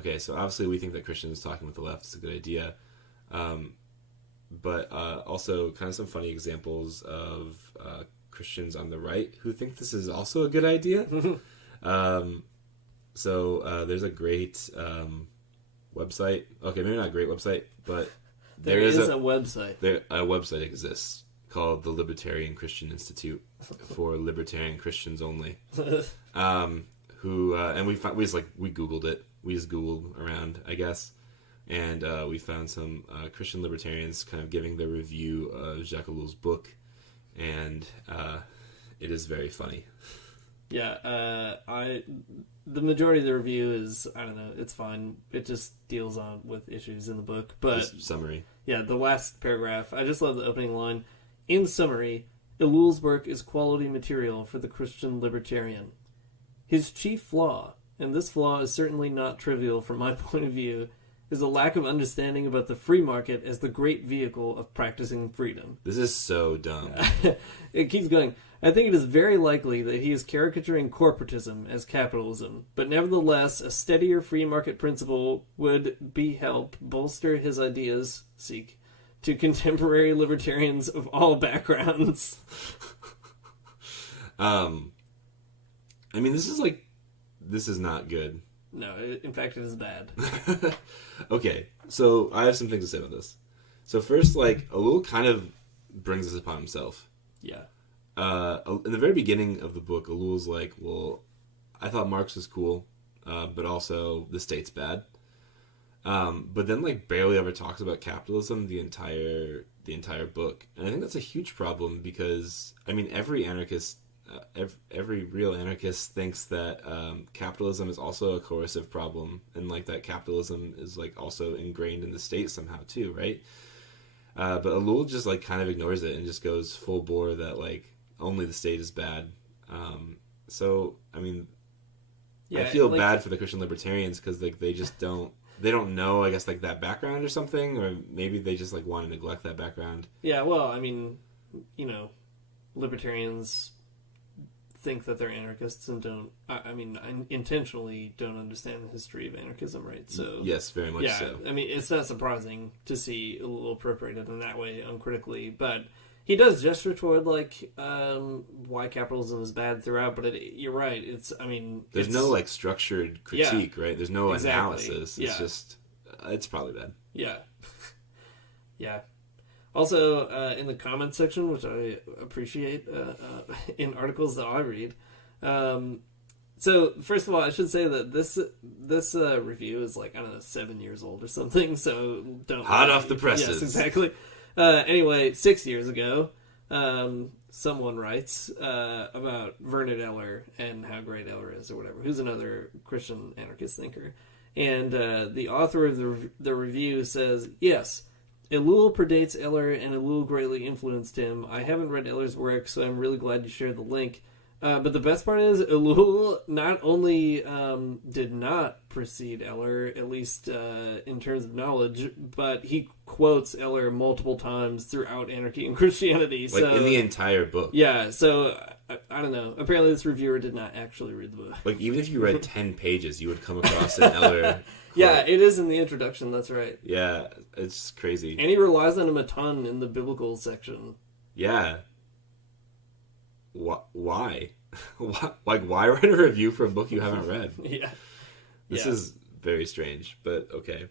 Okay, so obviously we think that Christians talking with the left is a good idea. But also kind of some funny examples of Christians on the right who think this is also a good idea. So there's a great website. Okay, maybe not a great website, but there is a website. A website exists called the Libertarian Christian Institute for libertarian Christians only. And we Googled it. We just Googled around, I guess. And we found some Christian libertarians kind of giving their review of Jacques Ellul's book, and it is very funny. Yeah, the majority of the review is, I don't know, it's fine. It just deals with issues in the book. But just summary. Yeah, the last paragraph, I just love the opening line. In summary, Ellul's work is quality material for the Christian libertarian. His chief flaw, and this flaw is certainly not trivial from my point of view, is a lack of understanding about the free market as the great vehicle of practicing freedom. This is so dumb. It keeps going. I think it is very likely that he is caricaturing corporatism as capitalism, but nevertheless, a steadier free market principle would help bolster his ideas, to contemporary libertarians of all backgrounds. I mean, this is not good. No, in fact, it is bad. Okay, so I have some things to say about this. So first, Ellul kind of brings this upon himself. Yeah. In the very beginning of the book, Ellul's like, well, I thought Marx was cool, but also the state's bad. But then, barely ever talks about capitalism the entire book. And I think that's a huge problem because, I mean, every anarchist... every real anarchist thinks that capitalism is also a coercive problem, and that capitalism is also ingrained in the state somehow too, right? But Ellul just kind of ignores it and just goes full bore that only the state is bad. So I mean, I feel bad for the Christian libertarians because they just don't know, I guess, that background or something, or maybe they just want to neglect that background. Yeah, well, I mean, libertarians think that they're anarchists and intentionally don't understand the history of anarchism, right? So yes, very much so. I mean, it's not surprising to see Ellul appropriated in that way uncritically, but he does gesture toward why capitalism is bad throughout. But you're right. There's no structured critique, right? There's no analysis. It's just it's probably bad. Yeah, yeah. Also, in the comments section, which I appreciate in articles that I read. So, first of all, I should say that this review is 7 years old or something. So don't hot off the presses. Yes, exactly. Anyway, 6 years ago, someone writes about Vernon Eller and how great Eller is, or whatever. Who's another Christian anarchist thinker, and the author of the review says, yes, Ellul predates Eller, and Ellul greatly influenced him. I haven't read Eller's work, so I'm really glad you shared the link. But the best part is, Ellul not only did not precede Eller, at least in terms of knowledge, but he quotes Eller multiple times throughout Anarchy and Christianity. So, in the entire book. Yeah, so, I don't know. Apparently this reviewer did not actually read the book. Even if you read 10 pages, you would come across an Eller... Yeah, it is in the introduction, that's right. Yeah, it's crazy. And he relies on him a ton in the biblical section. Yeah. Why? Why write a review for a book you haven't read? Yeah. This is very strange, but okay.